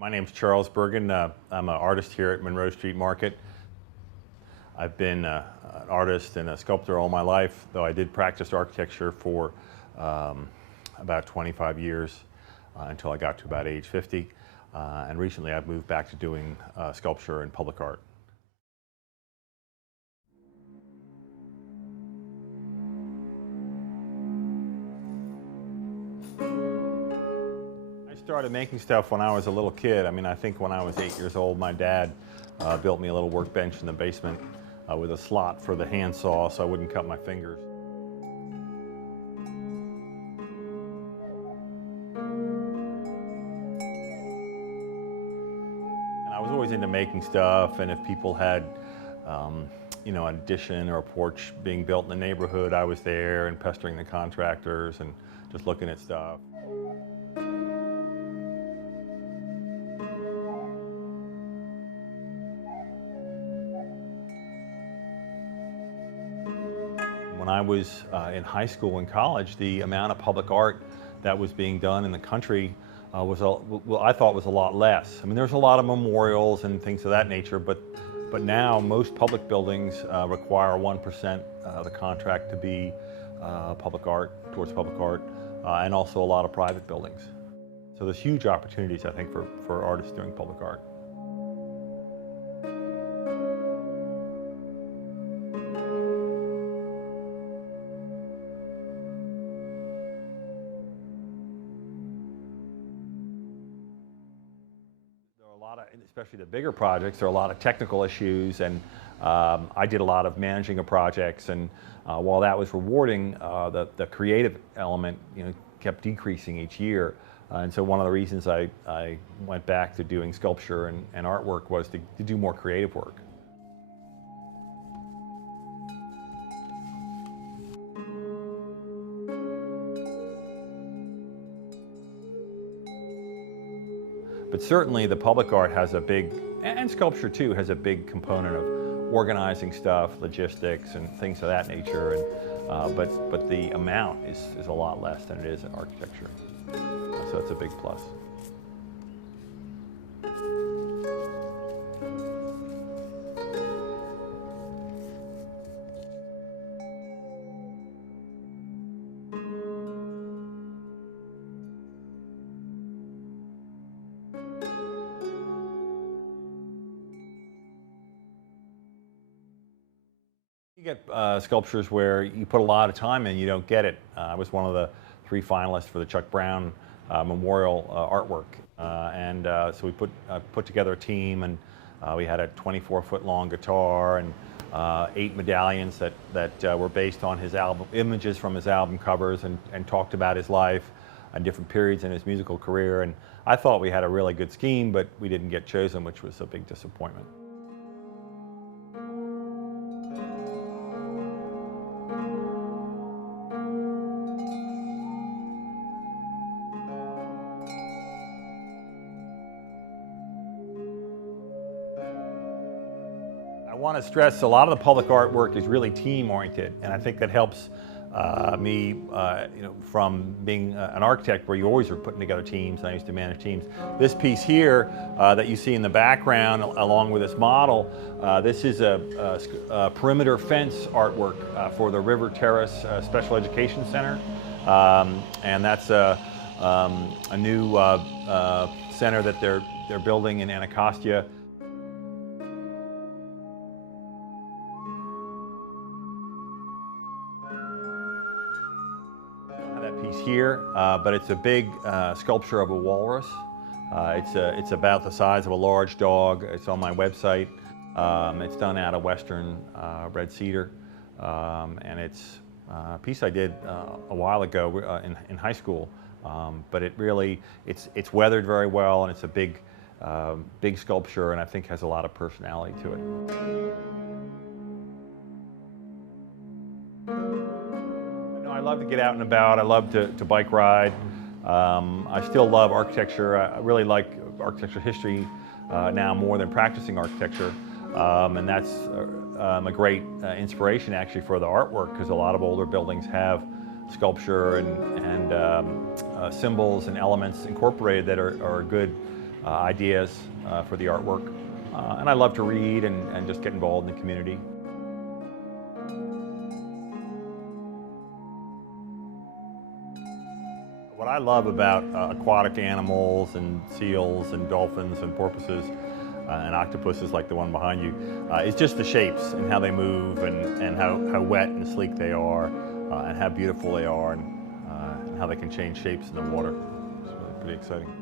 My name's Charles Bergen. I'm an artist here at Monroe Street Market. I've been an artist and a sculptor all my life, though I did practice architecture for about 25 years until I got to about age 50. And recently I've moved back to doing sculpture and public art. I started making stuff when I was a little kid. I think when I was 8 years old, my dad built me a little workbench in the basement with a slot for the handsaw so I wouldn't cut my fingers. And I was always into making stuff, and if people had an addition or a porch being built in the neighborhood, I was there and pestering the contractors and just looking at stuff. When I was in high school and college, the amount of public art that was being done in the country I thought was a lot less. There's a lot of memorials and things of that nature, but now most public buildings require 1% of the contract to be public art, towards public art, and also a lot of private buildings. So there's huge opportunities, I think, for artists doing public art. Especially the bigger projects, there are a lot of technical issues, and I did a lot of managing of projects, and while that was rewarding, the creative element kept decreasing each year. And so one of the reasons I went back to doing sculpture and artwork was to do more creative work. But certainly the public art has a big, and sculpture too, has a big component of organizing stuff, logistics, and things of that nature. And, but the amount is a lot less than it is in architecture. So it's a big plus. You get sculptures where you put a lot of time in, you don't get it. I was one of the 3 finalists for the Chuck Brown memorial artwork, so we put together a team, and we had a 24-foot long guitar and 8 medallions that were based on his album images from his album covers, and talked about his life and different periods in his musical career. And I thought we had a really good scheme, but we didn't get chosen, which was a big disappointment. I want to stress a lot of the public artwork is really team-oriented, and I think that helps me, from being an architect where you always are putting together teams, and I used to manage teams. This piece here that you see in the background, along with this model, this is a perimeter fence artwork for the River Terrace Special Education Center, and that's a new center that they're building in Anacostia. That piece here, but it's a big sculpture of a walrus. It's about the size of a large dog. It's on my website. It's done out of Western red cedar, and it's a piece I did a while ago in high school. But it's weathered very well, and it's a big sculpture, and I think has a lot of personality to it. I love to get out and about. I love to bike ride. I still love architecture. I really like architecture history now more than practicing architecture. And that's a great inspiration actually for the artwork, because a lot of older buildings have sculpture and symbols and elements incorporated that are good ideas for the artwork. And I love to read and just get involved in the community. What I love about aquatic animals and seals and dolphins and porpoises and octopuses like the one behind you is just the shapes and how they move and how wet and sleek they are and how beautiful they are and how they can change shapes in the water. It's really pretty exciting.